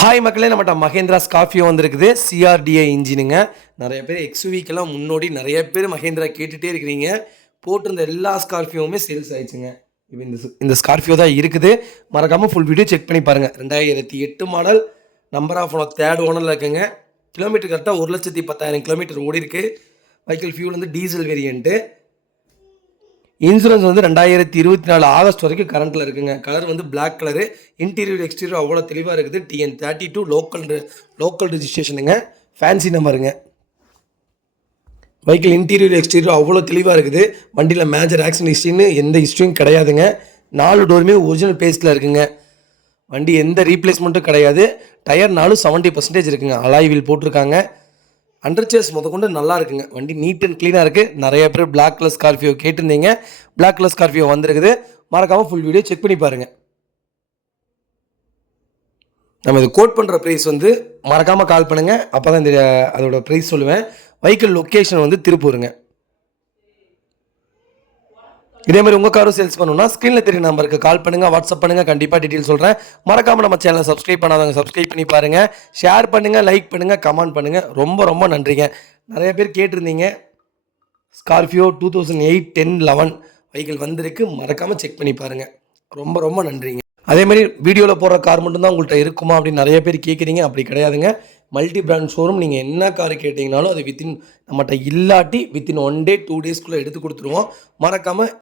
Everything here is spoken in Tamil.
ஹாய் மக்களே, நம்மகிட்ட மஹேந்திரா ஸ்கார்பியோ வந்திருக்குது. சிஆர்டிஏ இன்ஜினுங்க. நிறைய பேர் எக்ஸ்யூவிக்கெல்லாம் முன்னோடி நிறைய பேர் மஹேந்திரா கேட்டுகிட்டே இருக்கிறீங்க. போட்டிருந்த எல்லா ஸ்கார்பியோவுமே சேல்ஸ் ஆயிடுச்சுங்க. இப்போ இந்த ஸ்கார்பியோ தான் இருக்குது. மறக்காமல் ஃபுல் வீடியோ செக் பண்ணி பாருங்கள். 2008 model, number of owner third ஓனரில் இருக்குங்க. கிலோமீட்டர் கரெக்டாக 1,10,000 கிலோமீட்டர் ஓடி இருக்கு. வெஹிக்கிள் ஃபியூல் வந்து டீசல் வேரியண்ட்டு. இன்சூரன்ஸ் வந்து 2024 ஆகஸ்ட் வரைக்கும் கரண்ட்டில் இருக்குங்க. கலர் வந்து பிளாக் கலரு. இன்டீரியர் எக்ஸ்டீரியர் அவ்வளோ தெளிவாக இருக்குது. TN32 லோக்கல் ரெஜிஸ்ட்ரேஷனுங்க. ஃபேன்சி நம்பருங்க. வெஹிக்கிள் இன்டீரியர் எக்ஸ்டீரியர் அவ்வளோ தெளிவாக இருக்குது. வண்டியில் மேஜர் ஆக்சிடென்ட் ஹிஸ்ட்ரின்னு எந்த ஹிஸ்ட்ரியும் கிடையாதுங்க. 4 டோருமே ஒரிஜினல் பேஸ்ட்டில் இருக்குங்க. வண்டி எந்த ரீப்ளேஸ்மெண்ட்டும் கிடையாது. டயர் 70% இருக்குங்க. அலாய் வீல் போட்டிருக்காங்க. அண்டர் சேர்ஸ் கொண்டு நல்லா இருக்குங்க. வண்டி நீட் அண்ட் க்ளீனாக இருக்குது. நிறைய பேர் பிளாக் கலர் ஸ்கார்பியோ கேட்டிருந்தீங்க. பிளாக் கலர் ஸ்கார்பியோ வந்திருக்குது. மறக்காமல் ஃபுல் வீடியோ செக் பண்ணி பாருங்கள். நம்ம இது கோட் பண்ணுற ப்ரைஸ் வந்து மறக்காமல் கால் பண்ணுங்கள். அப்போ தான் இந்த அதோட ப்ரைஸ் சொல்லுவேன். வெஹிக்கிள் லொக்கேஷன் வந்து திருப்பூருங்க. இதே மாதிரி உங்கள் காரும் சேல்ஸ் பண்ணணும்னா ஸ்க்ரீனில் தெரிய நம்பருக்கு கால் பண்ணுங்கள், வாட்ஸ்அப் பண்ணுங்கள். கண்டிப்பாக டீட்டெயில் சொல்கிறேன். மறக்காமல் நம்ம சேனலை சப்ஸ்கிரைப் பண்ணாதவங்க சப்ஸ்கிரைப் பண்ணி பாருங்கள். ஷேர் பண்ணுங்கள், லைக் பண்ணுங்கள், கமெண்ட் பண்ணுங்கள். ரொம்ப ரொம்ப நன்றிங்க. நிறைய பேர் கேட்டிருந்தீங்க. ஸ்கார்பியோ 2008, 10, 11 வெஹிக்கிள் வந்திருக்கு. மறக்காமல் செக் பண்ணி பாருங்கள். ரொம்ப ரொம்ப நன்றிங்க. அதே மாதிரி வீடியோவில் போடுற கார் மட்டும்தான் உங்கள்கிட்ட இருக்குமா அப்படின்னு நிறைய பேர் கேட்குறீங்க. அப்படி கிடையாதுங்க. Multi brand showroom. நீங்கள் என்ன கார் கேட்டிங்கனாலும் அது நம்மகிட்ட இல்லாட்டி வித்தின் 1 day 2 daysக்குள்ளே எடுத்து கொடுத்துருவோம். மறக்காமல்